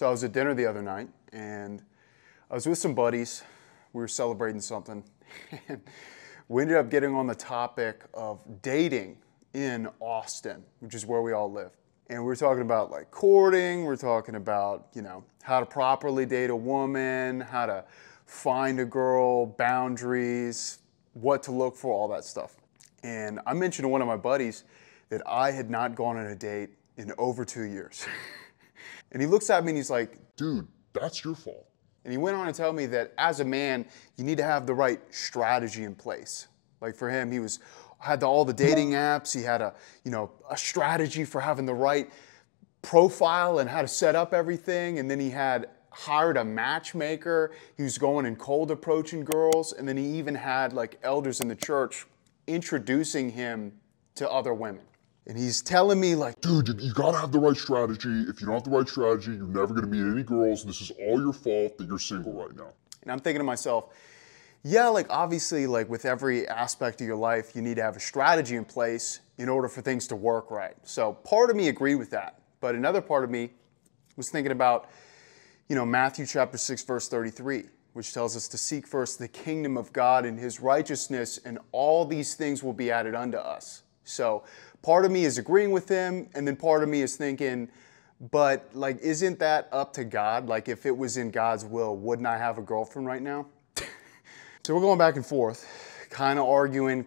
So I was at dinner the other night, and I was with some buddies. We were celebrating something, and we ended up getting on the topic of dating in Austin, which is where we all live. And we were talking about like courting, we're talking about, how to properly date a woman, how to find a girl, boundaries, what to look for, all that stuff. And I mentioned to one of my buddies that I had not gone on a date in over 2 years. And he looks at me and he's like, dude, that's your fault. and he went on to tell me that as a man, you need to have the right strategy in place. Like for him, he had all the dating apps. He had a strategy for having the right profile and how to set up everything. And then he had hired a matchmaker. He was going and cold approaching girls. And then he even had like elders in the church introducing him to other women. And he's telling me like, dude, you gotta have the right strategy. If you don't have the right strategy, you're never gonna meet any girls. This is all your fault that you're single right now. and I'm thinking to myself, yeah, like obviously like with every aspect of your life, you need to have a strategy in place in order for things to work right. So part of me agreed with that. But another part of me was thinking about, Matthew chapter 6, verse 33, which tells us to seek first the kingdom of God and his righteousness, and all these things will be added unto us. So part of me is agreeing with him, and then part of me is thinking, but like, isn't that up to God? Like if it was in God's will, wouldn't I have a girlfriend right now? So we're going back and forth, kind of arguing,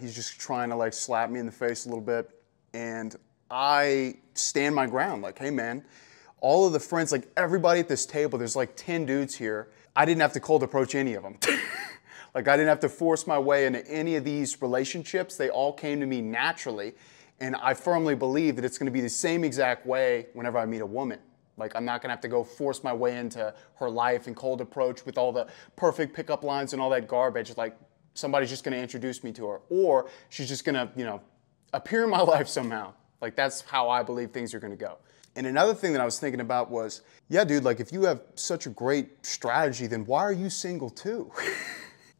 he's just trying to like slap me in the face a little bit. And I stand my ground, like, hey man, all of the friends, like everybody at this table, there's like 10 dudes here. I didn't have to cold approach any of them. Like I didn't have to force my way into any of these relationships. They all came to me naturally. And I firmly believe that it's gonna be the same exact way whenever I meet a woman. Like I'm not gonna have to go force my way into her life and cold approach with all the perfect pickup lines and all that garbage. Like somebody's just gonna introduce me to her, or she's just gonna, appear in my life somehow. Like that's how I believe things are gonna go. And another thing that I was thinking about was, yeah, dude, like if you have such a great strategy, then why are you single too?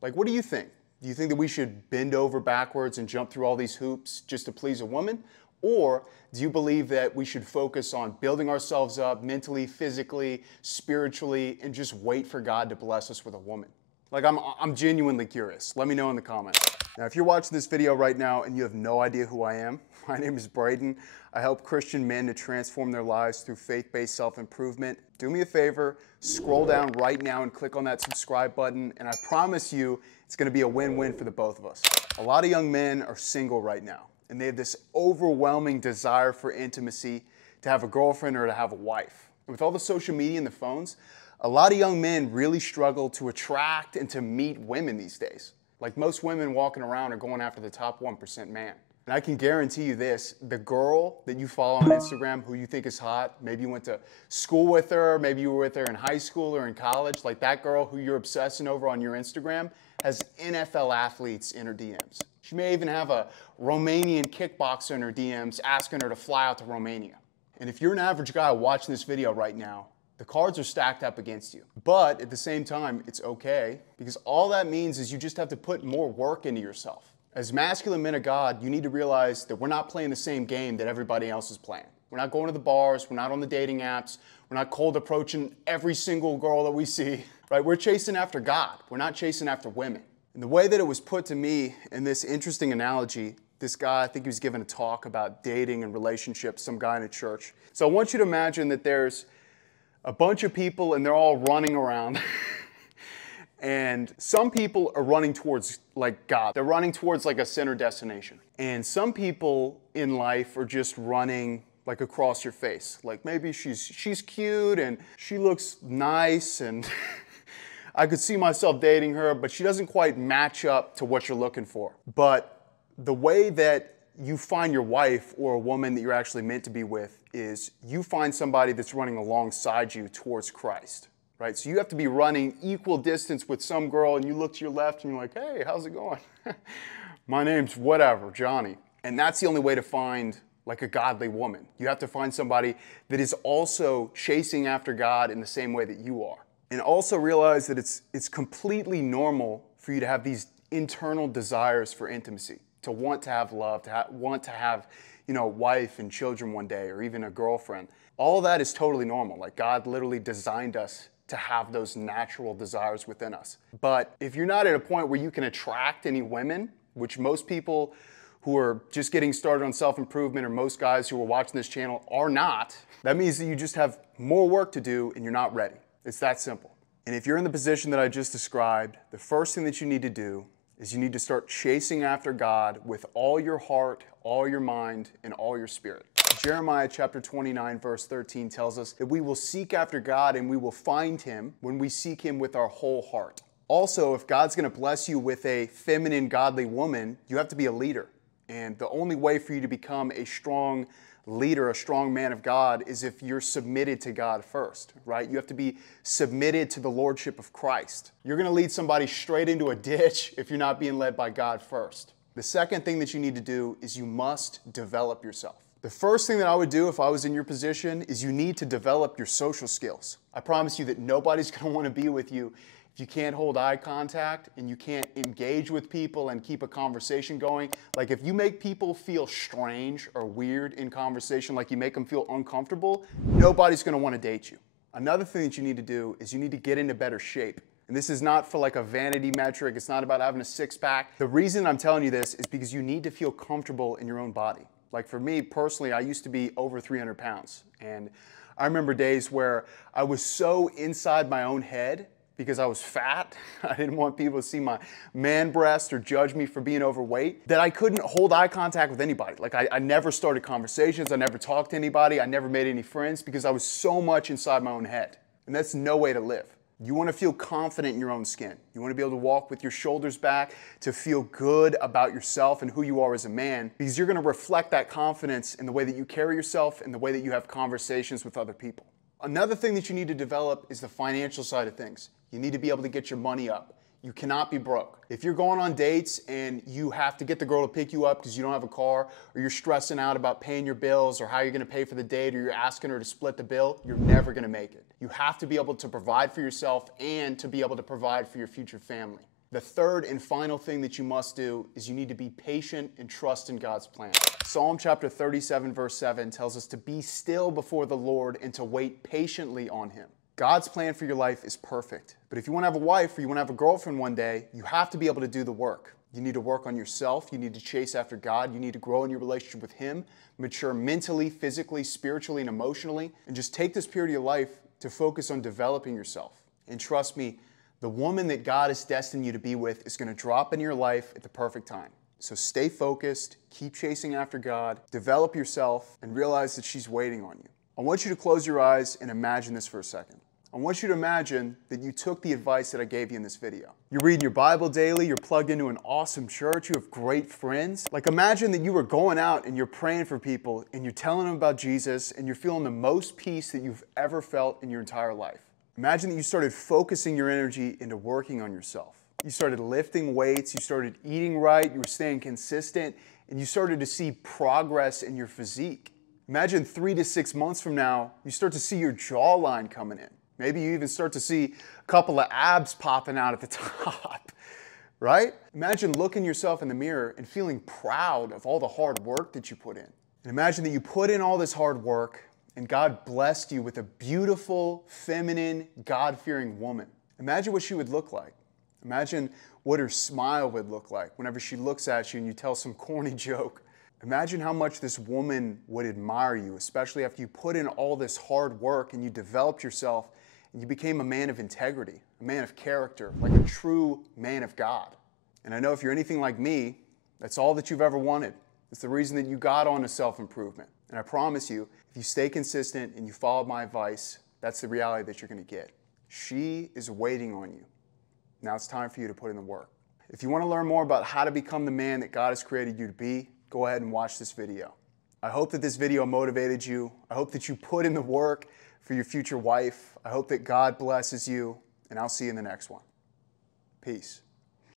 Like, what do you think? Do you think that we should bend over backwards and jump through all these hoops just to please a woman? Or do you believe that we should focus on building ourselves up mentally, physically, spiritually, and just wait for God to bless us with a woman? Like, I'm genuinely curious. Let me know in the comments. Now, if you're watching this video right now and you have no idea who I am, my name is Braden. I help Christian men to transform their lives through faith-based self-improvement. Do me a favor, scroll down right now and click on that subscribe button, and I promise you it's gonna be a win-win for the both of us. A lot of young men are single right now, and they have this overwhelming desire for intimacy, to have a girlfriend or to have a wife. And with all the social media and the phones, a lot of young men really struggle to attract and to meet women these days. Like most women walking around are going after the top 1% man. And I can guarantee you this, the girl that you follow on Instagram who you think is hot, maybe you went to school with her, maybe you were with her in high school or in college, like that girl who you're obsessing over on your Instagram has NFL athletes in her DMs. She may even have a Romanian kickboxer in her DMs asking her to fly out to Romania. And if you're an average guy watching this video right now, the cards are stacked up against you. But at the same time, it's okay, because all that means is you just have to put more work into yourself. As masculine men of God, you need to realize that we're not playing the same game that everybody else is playing. We're not going to the bars, we're not on the dating apps, we're not cold approaching every single girl that we see, right? We're chasing after God, we're not chasing after women. And the way that it was put to me in this interesting analogy, this guy, I think he was giving a talk about dating and relationships, some guy in a church. So I want you to imagine that there's a bunch of people and they're all running around. And some people are running towards like God. They're running towards like a center destination. And some people in life are just running like across your face. Like maybe she's cute and she looks nice and I could see myself dating her, but she doesn't quite match up to what you're looking for. But the way that you find your wife or a woman that you're actually meant to be with is you find somebody that's running alongside you towards Christ. Right? So you have to be running equal distance with some girl and you look to your left and you're like, hey, how's it going? My name's whatever, Johnny. And that's the only way to find like a godly woman. You have to find somebody that is also chasing after God in the same way that you are. And also realize that it's completely normal for you to have these internal desires for intimacy, to want to have love, want to have, wife and children one day, or even a girlfriend. All that is totally normal. Like God literally designed us to have those natural desires within us. But if you're not at a point where you can attract any women, which most people who are just getting started on self-improvement, or most guys who are watching this channel are not, that means that you just have more work to do and you're not ready. It's that simple. And if you're in the position that I just described, the first thing that you need to do is you need to start chasing after God with all your heart, all your mind, and all your spirit. Jeremiah chapter 29 verse 13 tells us that we will seek after God and we will find him when we seek him with our whole heart. Also, if God's going to bless you with a feminine, godly woman, you have to be a leader. And the only way for you to become a strong leader, a strong man of God, is if you're submitted to God first, right? You have to be submitted to the lordship of Christ. You're going to lead somebody straight into a ditch if you're not being led by God first. The second thing that you need to do is you must develop yourself. The first thing that I would do if I was in your position is you need to develop your social skills. I promise you that nobody's going to want to be with you if you can't hold eye contact and you can't engage with people and keep a conversation going. Like if you make people feel strange or weird in conversation, like you make them feel uncomfortable, nobody's going to want to date you. Another thing that you need to do is you need to get into better shape. And this is not for like a vanity metric. It's not about having a six-pack. The reason I'm telling you this is because you need to feel comfortable in your own body. Like for me personally, I used to be over 300 pounds. And I remember days where I was so inside my own head because I was fat. I didn't want people to see my man breast or judge me for being overweight, that I couldn't hold eye contact with anybody. Like I never started conversations. I never talked to anybody. I never made any friends because I was so much inside my own head. And that's no way to live. You want to feel confident in your own skin. You want to be able to walk with your shoulders back, to feel good about yourself and who you are as a man, because you're going to reflect that confidence in the way that you carry yourself and the way that you have conversations with other people. Another thing that you need to develop is the financial side of things. You need to be able to get your money up. You cannot be broke. If you're going on dates and you have to get the girl to pick you up because you don't have a car, or you're stressing out about paying your bills or how you're going to pay for the date, or you're asking her to split the bill, you're never going to make it. You have to be able to provide for yourself and to be able to provide for your future family. The third and final thing that you must do is you need to be patient and trust in God's plan. Psalm chapter 37 verse 7 tells us to be still before the Lord and to wait patiently on him. God's plan for your life is perfect. But if you want to have a wife or you want to have a girlfriend one day, you have to be able to do the work. You need to work on yourself. You need to chase after God. You need to grow in your relationship with him, mature mentally, physically, spiritually, and emotionally, and just take this period of your life to focus on developing yourself. And trust me, the woman that God has destined you to be with is going to drop in your life at the perfect time. So stay focused, keep chasing after God, develop yourself, and realize that she's waiting on you. I want you to close your eyes and imagine this for a second. I want you to imagine that you took the advice that I gave you in this video. You're reading your Bible daily, you're plugged into an awesome church, you have great friends. Like imagine that you were going out and you're praying for people and you're telling them about Jesus and you're feeling the most peace that you've ever felt in your entire life. Imagine that you started focusing your energy into working on yourself. You started lifting weights, you started eating right, you were staying consistent, and you started to see progress in your physique. Imagine 3 to 6 months from now, you start to see your jawline coming in. Maybe you even start to see a couple of abs popping out at the top, right? Imagine looking yourself in the mirror and feeling proud of all the hard work that you put in. And imagine that you put in all this hard work and God blessed you with a beautiful, feminine, God-fearing woman. Imagine what she would look like. Imagine what her smile would look like whenever she looks at you and you tell some corny joke. Imagine how much this woman would admire you, especially after you put in all this hard work and you developed yourself and you became a man of integrity, a man of character, like a true man of God. And I know if you're anything like me, that's all that you've ever wanted. It's the reason that you got on to self-improvement. And I promise you, if you stay consistent and you follow my advice, that's the reality that you're going to get. She is waiting on you. Now it's time for you to put in the work. If you want to learn more about how to become the man that God has created you to be, go ahead and watch this video. I hope that this video motivated you. I hope that you put in the work for your future wife. I hope that God blesses you, and I'll see you in the next one. Peace.